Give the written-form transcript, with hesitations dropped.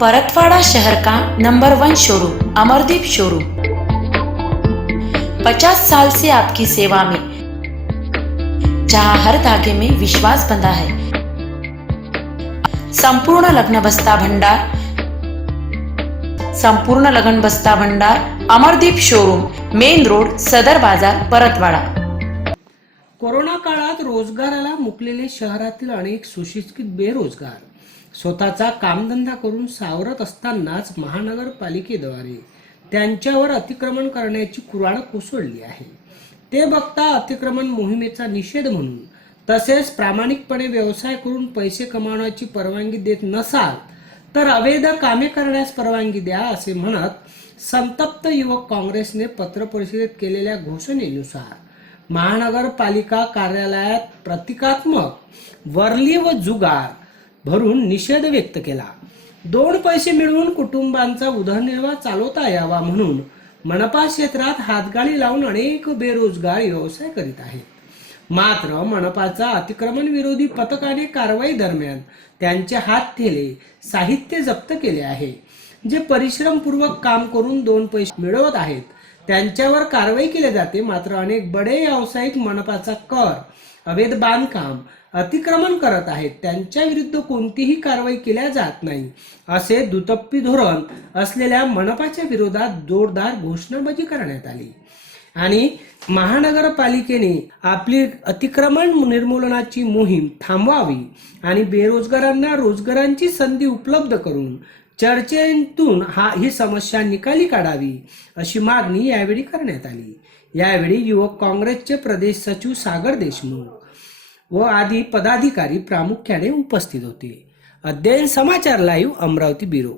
परतवाड़ा शहर का number 1 showroom Amardeep showroom 50 साल से आपकी सेवा में, जहां हर धागे में विश्वास बंधा है। संपूर्ण लग्न बस्ता भंडार अमरदीप शोरूम, मेन रोड, सदर बाजार, परतवाड़ा। कोरोना काळात रोजगाराला मुकलेले शहरातील अनेक सुशिक्षित बेरोजगार स्वतःचा कामधंदा करून सावरत असतानाच महानगरपालिकेद्वारे त्यांच्यावर अतिक्रमण करण्याची कुऱ्हाड कोसळली आहे। ते बघता अतिक्रमण मोहिमेचा निषेध म्हणून तसेच प्रामाणिकपणे व्यवसाय करून पैसे कमावण्याची परवानगी देत नसाल तर अवैध कामे करण्यास परवानगी द्या असे म्हणत संतप्त युवक काँग्रेसने पत्रपरिषदेत केलेल्या घोषणेनुसार महानगरपालिका कार्यालयात प्रतिकात्मक वर्ली व जुगार भरून निषेध व्यक्त केला। 2 पैसे मिळवून कुटुंबांचा उदरनिर्वाह चालवता यावा म्हणून मनपा क्षेत्रात हातगाडी लावून अनेक बेरोजगार व्यवसाय करीत आहेत। मात्र मनपाचा अतिक्रमण विरोधी पथकाने कारवाई दरम्यान त्यांचे हात ठेले साहित्य जप्त केले आहे। जे परिश्रमपूर्वक काम करून 2 पैसे मिळवत आहेत त्यांच्यावर कारवाई केली जाते। मात्र अनेक बडे व्यावसायिक मनपाचा कर, अवैध बांधकाम, अतिक्रमण करत आहेत, त्यांच्या विरुद्ध कोणतीही कारवाई केल्या जात नाही असे दुटप्पी धोरण असलेल्या मनपाच्या विरोधात जोरदार घोषणाबाजी करण्यात आली आणि महानगरपालिकेने आपली अतिक्रमण निर्मूलनाची मोहीम थांबवावी आणि बेरोजगारांना रोजगारांची संधी उपलब्ध करून चर्चेतून ही समस्या निकाली काढावी अशी मागणी यावेळी करण्यात आली। यावेळी युवक काँग्रेसचे प्रदेश सचिव सागर देशमुख व आदी पदाधिकारी प्रामुख्याने उपस्थित होते। अध्ययन समाचार लाईव्ह अमरावती ब्युरो।